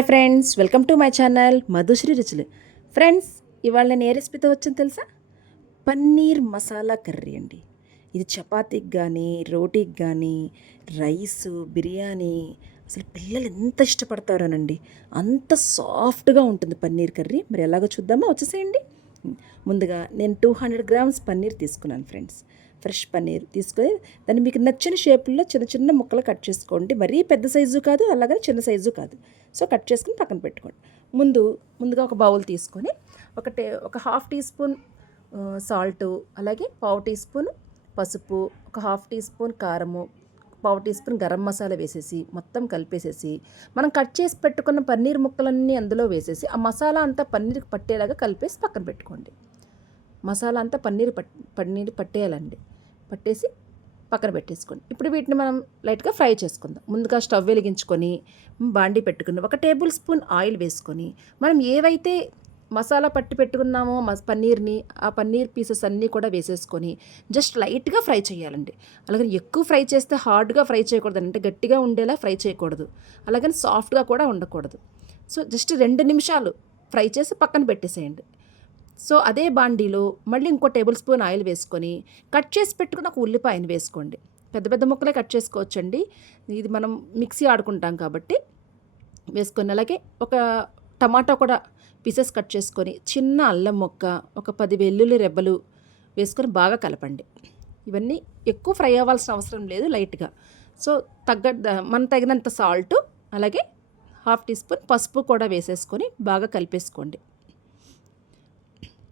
Hi friends, welcome to my channel Madhushree రుచులు. Friends, ఇవాళ నేను ఏ రెసిపీతో వచ్చాను తెలుసా? పన్నీర్ మసాలా కర్రీ అండి. ఇది చపాతీకి కానీ, రోటీకి కానీ, రైస్, బిర్యానీ, అసలు పిల్లలు ఎంత ఇష్టపడతారోనండి. అంత సాఫ్ట్గా ఉంటుంది పన్నీర్ కర్రీ. మరి ఎలాగో చూద్దామా? వచ్చేసేయండి. ముందుగా నేను 200 గ్రామ్స్ పన్నీర్ తీసుకున్నాను ఫ్రెండ్స్. ఫ్రెష్ పన్నీర్ తీసుకొని దాన్ని మీకు నచ్చిన షేపుల్లో చిన్న చిన్న ముక్కలు కట్ చేసుకోండి. మరీ పెద్ద సైజు కాదు, అలాగని చిన్న సైజు కాదు. సో కట్ చేసుకుని పక్కన పెట్టుకోండి. ముందుగా ఒక బౌల్ తీసుకొని ఒక హాఫ్ టీ స్పూన్ సాల్టు, అలాగే పావు టీ స్పూన్ పసుపు, ఒక హాఫ్ టీ స్పూన్ కారము, పావు టీ స్పూన్ గరం మసాలా వేసేసి మొత్తం కలిపేసేసి మనం కట్ చేసి పెట్టుకున్న పన్నీర్ ముక్కలన్నీ అందులో వేసేసి ఆ మసాలా అంతా పన్నీర్కి పట్టేలాగా కలిపేసి పక్కన పెట్టుకోండి. మసాలా అంతా పన్నీర్ పట్టేయాలండి. పట్టేసి పక్కన పెట్టేసుకోండి. ఇప్పుడు వీటిని మనం లైట్గా ఫ్రై చేసుకుందాం. ముందుగా స్టవ్ వెలిగించుకొని బాండీ పెట్టుకుని 1 టేబుల్ స్పూన్ ఆయిల్ వేసుకొని మనం ఏవైతే మసాలా పట్టి పెట్టుకున్నామో పన్నీర్ని, ఆ పన్నీర్ పీసెస్ అన్నీ కూడా వేసేసుకొని జస్ట్ లైట్గా ఫ్రై చేయాలండి. అలాగని ఎక్కువ ఫ్రై చేస్తే హార్డ్గా ఫ్రై చేయకూడదు, అంటే గట్టిగా ఉండేలా ఫ్రై చేయకూడదు, అలాగని సాఫ్ట్గా కూడా ఉండకూడదు. సో జస్ట్ 2 నిమిషాలు ఫ్రై చేసి పక్కన పెట్టేసేయండి. సో అదే బాండీలో మళ్ళీ ఇంకో టేబుల్ స్పూన్ ఆయిల్ వేసుకొని కట్ చేసి పెట్టుకున్న ఒక ఉల్లిపాయను వేసుకోండి. పెద్ద పెద్ద ముక్కలే కట్ చేసుకోవచ్చండి, ఇది మనం మిక్సీ ఆడుకుంటాం కాబట్టి వేసుకొని, అలాగే ఒక టమాటా కూడా పీసెస్ కట్ చేసుకొని, చిన్న అల్లం ముక్క, ఒక 10 వెల్లుల్లి రెబ్బలు వేసుకొని బాగా కలపండి. ఇవన్నీ ఎక్కువ ఫ్రై అవ్వాల్సిన అవసరం లేదు, లైట్గా. సో మన తగినంత సాల్టు, అలాగే హాఫ్ టీ స్పూన్ పసుపు కూడా వేసేసుకొని బాగా కలిపేసుకోండి.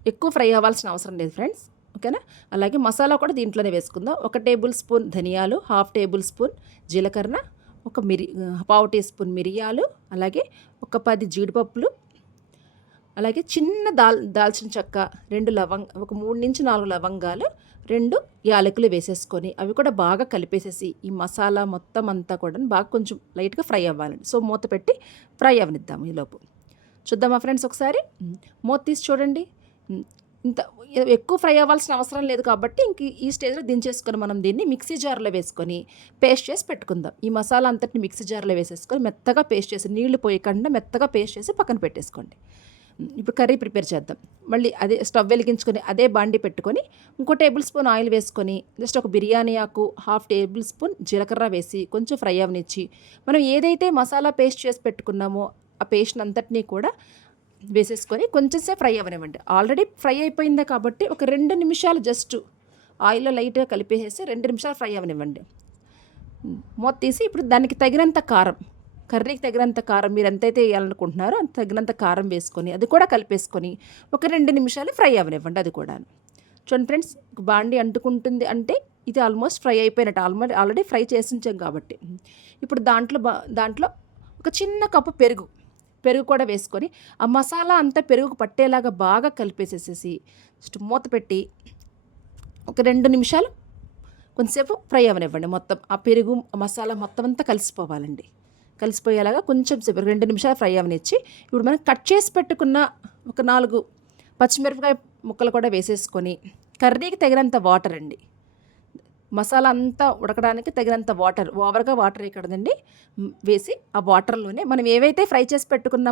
ఎక్కువ ఫ్రై అవ్వాల్సిన అవసరం లేదు ఫ్రెండ్స్, ఓకేనా? అలాగే మసాలా కూడా దీంట్లోనే వేసుకుందాం. 1 టేబుల్ స్పూన్ ధనియాలు, హాఫ్ టేబుల్ స్పూన్ జీలకర్ర, పావు టీ స్పూన్ మిరియాలు, అలాగే ఒక 10 జీడిపప్పులు, అలాగే చిన్న దాల్చిన చెక్క, 3 నుంచి 4 లవంగాలు, 2 యాలకులు వేసేసుకొని అవి కూడా బాగా కలిపేసేసి ఈ మసాలా మొత్తం అంతా కూడా బాగా కొంచెం లైట్గా ఫ్రై అవ్వాలండి. సో మూత పెట్టి ఫ్రై అవనిద్దాము. ఈలోపు చూద్దామా ఫ్రెండ్స్? ఒకసారి మూత తీసి చూడండి. ఇంత ఎక్కువ ఫ్రై అవ్వాల్సిన అవసరం లేదు కాబట్టి ఇంక ఈ స్టేజ్లో దించేసుకొని మనం దీన్ని మిక్సీ జార్లో వేసుకొని పేస్ట్ చేసి పెట్టుకుందాం. ఈ మసాలా అంతటిని మిక్సీ జార్లో వేసేసుకొని మెత్తగా పేస్ట్ చేసి, నీళ్లు పోయకుండా మెత్తగా పేస్ట్ చేసి పక్కన పెట్టేసుకోండి. ఇప్పుడు కర్రీ ప్రిపేర్ చేద్దాం. మళ్ళీ అదే స్టవ్ వెలిగించుకొని అదే బాండి పెట్టుకొని ఇంకో టేబుల్ స్పూన్ ఆయిల్ వేసుకొని జస్ట్ ఒక బిర్యానీ ఆకు, హాఫ్ టేబుల్ స్పూన్ జీలకర్ర వేసి కొంచెం ఫ్రై అవనిచ్చి మనం ఏదైతే మసాలా పేస్ట్ చేసి పెట్టుకున్నామో ఆ పేస్ట్ అంతటినీ కూడా వేసేసుకొని కొంచెం సేపు ఫ్రై అవ్వనివ్వండి. ఆల్రెడీ ఫ్రై అయిపోయిందే కాబట్టి ఒక 2 నిమిషాలు జస్ట్ ఆయిల్లో లైట్గా కలిపేసేసి 2 నిమిషాలు ఫ్రై అవ్వనివ్వండి. మూత తీసి ఇప్పుడు దానికి తగినంత కారం, కర్రీకి తగినంత కారం, మీరు ఎంతైతే వేయాలనుకుంటున్నారో అంత తగినంత కారం వేసుకొని అది కూడా కలిపేసుకొని ఒక 2 నిమిషాలు ఫ్రై అవ్వనివ్వండి. అది కూడా చూడండి ఫ్రెండ్స్, బాండి అంటుకుంటుంది అంటే ఇది ఆల్మోస్ట్ ఫ్రై అయిపోయినట్టు, ఆల్రెడీ ఫ్రై చేసి ఉంచాం కాబట్టి. ఇప్పుడు దాంట్లో ఒక చిన్న కప్పు పెరుగు కూడా వేసుకొని ఆ మసాలా అంతా పెరుగుకు పట్టేలాగా బాగా కలిపేసేసేసి మూత పెట్టి ఒక 2 నిమిషాలు కొంచెంసేపు ఫ్రై అవ్వనివ్వండి. మొత్తం ఆ పెరుగు మసాలా మొత్తం అంతా కలిసిపోవాలండి. కలిసిపోయేలాగా కొంచెం సేపు 2 నిమిషాలు ఫ్రై అవ్వనిచ్చి ఇప్పుడు మనం కట్ చేసి పెట్టుకున్న ఒక 4 పచ్చిమిరపకాయ ముక్కలు కూడా వేసేసుకొని కర్రీకి తగినంత వాటర్ అండి, మసాలా అంతా ఉడకడానికి తగినంత వాటర్, ఓవర్గా వాటర్ వేయకూడదండి, వేసి ఆ వాటర్లోనే మనం ఏవైతే ఫ్రై చేసి పెట్టుకున్న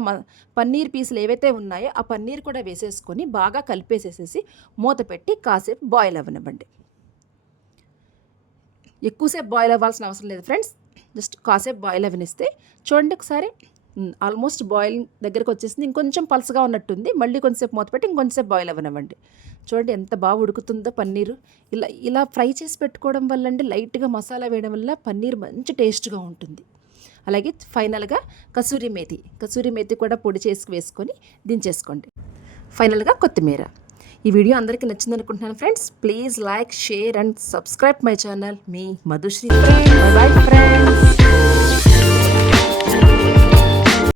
పన్నీర్ పీసులు ఏవైతే ఉన్నాయో ఆ పన్నీర్ కూడా వేసేసుకొని బాగా కలిపేసేసేసి మూత పెట్టి కాసేపు బాయిల్ అవ్వనివ్వండి. ఎక్కువసేపు బాయిల్ అవ్వాల్సిన అవసరం లేదు ఫ్రెండ్స్, జస్ట్ కాసేపు బాయిల్ అవ్వనిస్తే చూడండి ఒకసారి ఆల్మోస్ట్ బాయిలింగ్ దగ్గరకు వచ్చేసింది. ఇంకొంచెం పలుసగా ఉన్నట్టుంది. మళ్ళీ కొంచెంసేపు మూత పెట్టి ఇంకొంచెంసేపు బాయిల్ అవ్వనివ్వండి. చూడండి ఎంత బాగా ఉడుకుతుందో పన్నీరు. ఇలా ఫ్రై చేసి పెట్టుకోవడం వల్ల అండి, లైట్గా మసాలా వేయడం వల్ల పన్నీర్ మంచి టేస్ట్గా ఉంటుంది. అలాగే ఫైనల్గా కసూరి మేతి కూడా పొడి చేసి వేసుకొని దించేసుకోండి. ఫైనల్గా కొత్తిమీర. ఈ వీడియో అందరికీ నచ్చింది అనుకుంటున్నాను friends. Please like, share and subscribe my channel. Me Madhushree. Bye friends.